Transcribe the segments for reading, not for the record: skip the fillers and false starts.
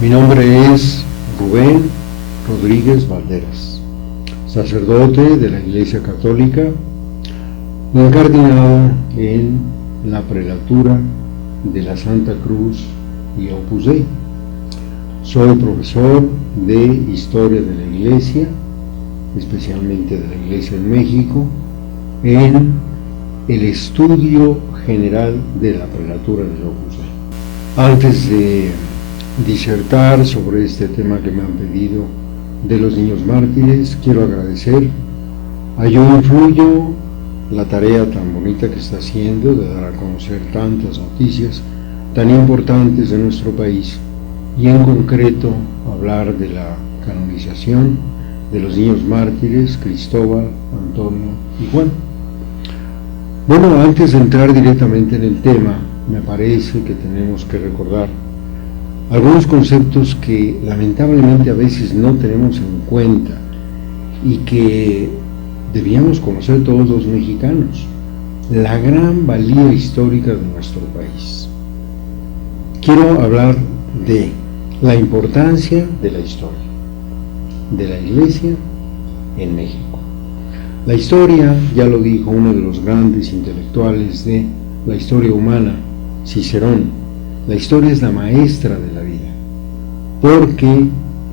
Mi nombre es Rubén Rodríguez Valderas, sacerdote de la Iglesia Católica, incardinado en la prelatura de la Santa Cruz y Opus Dei. Soy profesor de Historia de la Iglesia, especialmente de la Iglesia en México, en el Estudio General de la Prelatura del Opus Dei. Antes de disertar sobre este tema que me han pedido de los niños mártires, quiero agradecer a Yo Influyo la tarea tan bonita que está haciendo de dar a conocer tantas noticias tan importantes de nuestro país y en concreto hablar de la canonización de los niños mártires Cristóbal, Antonio y Juan. Bueno, antes de entrar directamente en el tema, me parece que tenemos que recordar algunos conceptos que lamentablemente a veces no tenemos en cuenta y que debíamos conocer todos los mexicanos: la gran valía histórica de nuestro país. Quiero hablar de la importancia de la historia, de la Iglesia en México. La historia, ya lo dijo uno de los grandes intelectuales de la historia humana, Cicerón, la historia es la maestra de la vida, porque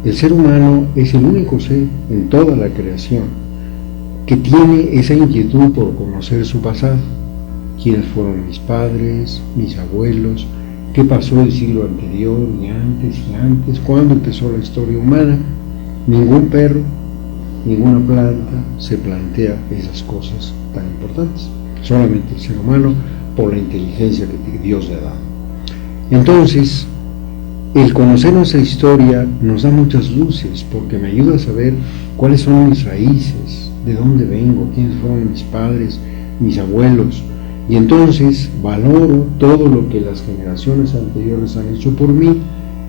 el ser humano es el único ser en toda la creación que tiene esa inquietud por conocer su pasado. ¿Quiénes fueron mis padres, mis abuelos? ¿Qué pasó el siglo anterior y antes? ¿Cuándo empezó la historia humana? Ningún perro, ninguna planta se plantea esas cosas tan importantes. Solamente el ser humano, por la inteligencia que Dios le ha dado. Entonces, el conocer nuestra historia nos da muchas luces, porque me ayuda a saber cuáles son mis raíces, de dónde vengo, quiénes fueron mis padres, mis abuelos, y entonces valoro todo lo que las generaciones anteriores han hecho por mí,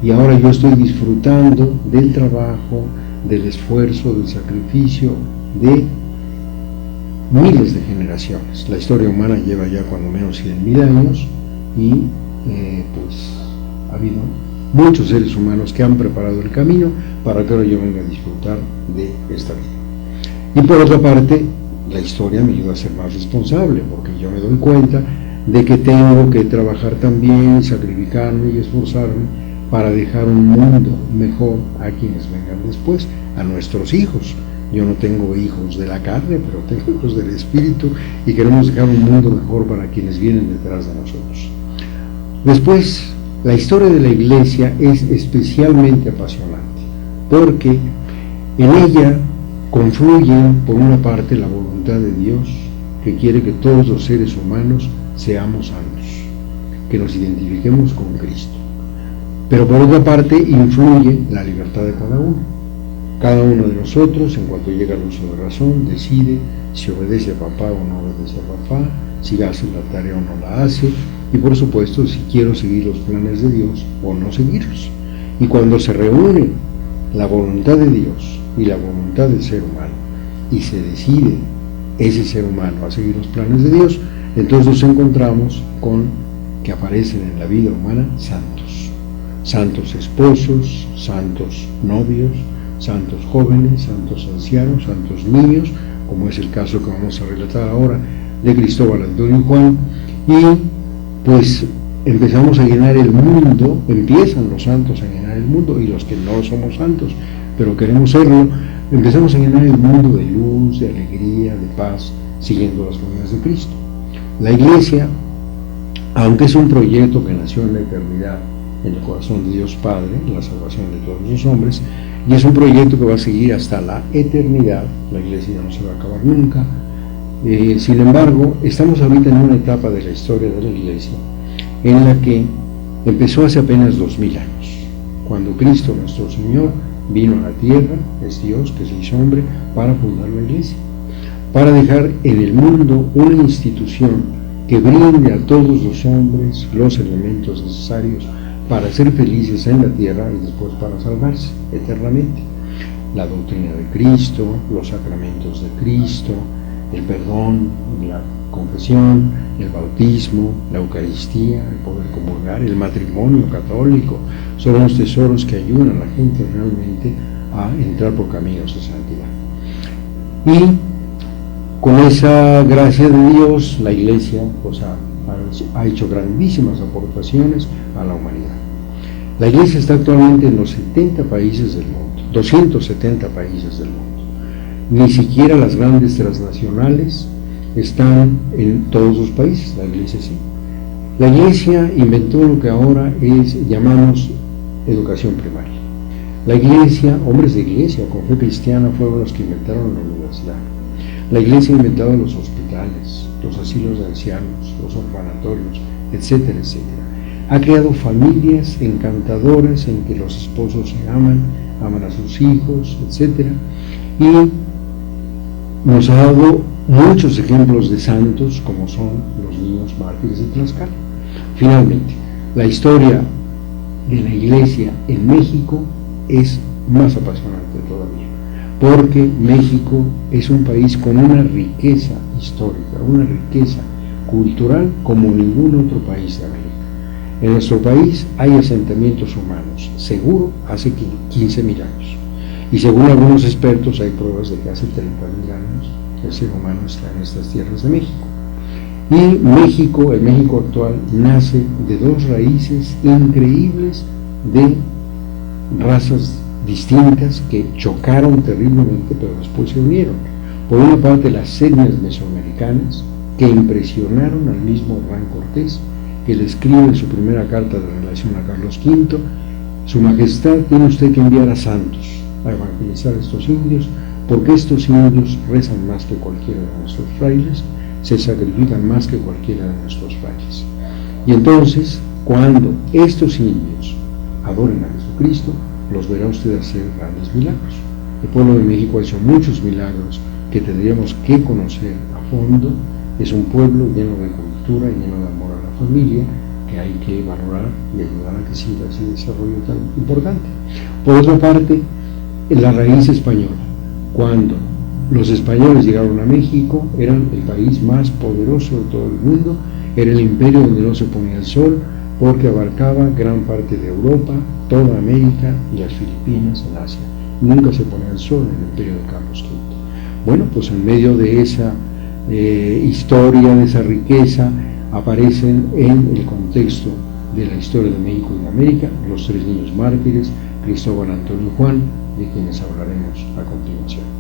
y ahora yo estoy disfrutando del trabajo, del esfuerzo, del sacrificio de miles de generaciones. La historia humana lleva ya cuando menos 100.000 años y pues ha habido muchos seres humanos que han preparado el camino para que ahora yo venga a disfrutar de esta vida. Y por otra parte, la historia me ayuda a ser más responsable, porque yo me doy cuenta de que tengo que trabajar también, sacrificarme y esforzarme para dejar un mundo mejor a quienes vengan después, a nuestros hijos. Yo no tengo hijos de la carne, pero tengo hijos del Espíritu, y queremos dejar un mundo mejor para quienes vienen detrás de nosotros. Después, la historia de la Iglesia es especialmente apasionante, porque en ella confluyen, por una parte, la voluntad de Dios, que quiere que todos los seres humanos seamos santos, que nos identifiquemos con Cristo. Pero por otra parte, influye la libertad de cada uno. Cada uno de nosotros, en cuanto llega al uso de razón, decide si obedece a papá o no obedece a papá, si hace la tarea o no la hace, y por supuesto si quiero seguir los planes de Dios o no seguirlos. Y cuando se reúne la voluntad de Dios y la voluntad del ser humano, y se decide ese ser humano a seguir los planes de Dios, entonces nos encontramos con que aparecen en la vida humana santos. Santos esposos, santos novios, santos jóvenes, santos ancianos, santos niños, como es el caso que vamos a relatar ahora de Cristóbal, Antonio y Juan, y pues empezamos a llenar el mundo, empiezan los santos a llenar el mundo, y los que no somos santos, pero queremos serlo, empezamos a llenar el mundo de luz, de alegría, de paz, siguiendo las huellas de Cristo. La Iglesia, aunque es un proyecto que nació en la eternidad, en el corazón de Dios Padre, la salvación de todos los hombres, y es un proyecto que va a seguir hasta la eternidad. La Iglesia ya no se va a acabar nunca. Sin embargo, estamos ahorita en una etapa de la historia de la Iglesia en la que empezó hace apenas 2000 años, cuando Cristo nuestro Señor vino a la tierra, es Dios que se hizo hombre, para fundar la Iglesia, para dejar en el mundo una institución que brinde a todos los hombres los elementos necesarios para ser felices en la tierra y después para salvarse eternamente. La doctrina de Cristo, los sacramentos de Cristo, el perdón, la confesión, el bautismo, la Eucaristía, el poder comulgar, el matrimonio católico, son los tesoros que ayudan a la gente realmente a entrar por caminos de santidad. Y con esa gracia de Dios, la Iglesia pues, ha hecho grandísimas aportaciones a la humanidad. La Iglesia está actualmente en los 70 países del mundo, 270 países del mundo. Ni siquiera las grandes transnacionales están en todos los países, la Iglesia sí. La Iglesia inventó lo que ahora llamamos educación primaria. La Iglesia, hombres de Iglesia con fe cristiana fueron los que inventaron la universidad. La Iglesia ha inventado los hospitales, los asilos de ancianos, los orfanatorios, etcétera, etcétera. Ha creado familias encantadoras en que los esposos se aman a sus hijos, etcétera. Y nos ha dado muchos ejemplos de santos, como son los niños mártires de Tlaxcala. Finalmente, la historia de la Iglesia en México es más apasionante todavía, porque México es un país con una riqueza histórica, una riqueza cultural como ningún otro país de América. En nuestro país hay asentamientos humanos, seguro hace 15.000 años, y según algunos expertos hay pruebas de que hace 30.000 años el ser humano está en estas tierras de México. Y México, el México actual, nace de dos raíces increíbles de razas distintas que chocaron terriblemente, pero después se unieron. Por una parte, las etnias mesoamericanas, que impresionaron al mismo Hernán Cortés, que le escribe en su primera carta de relación a Carlos V: Su Majestad, tiene usted que enviar a santos a evangelizar a estos indios, porque estos indios rezan más que cualquiera de nuestros frailes, se sacrifican más que cualquiera de nuestros frailes. Y entonces, cuando estos indios adoren a Jesucristo, los verá usted hacer grandes milagros. El pueblo de México ha hecho muchos milagros que tendríamos que conocer a fondo. Es un pueblo lleno de cultura y lleno de amor a la familia, que hay que valorar y ayudar a que siga ese desarrollo tan importante. Por otra parte, la raíz española. Cuando los españoles llegaron a México, eran el país más poderoso de todo el mundo, era el imperio donde no se ponía el sol, porque abarcaba gran parte de Europa, toda América y las Filipinas en Asia. Nunca se ponía el sol en el imperio de Carlos V. Bueno, pues en medio de esa historia, de esa riqueza, aparecen en el contexto de la historia de México y de América los tres niños mártires, Cristóbal, Antonio y Juan, de quienes hablaremos a continuación.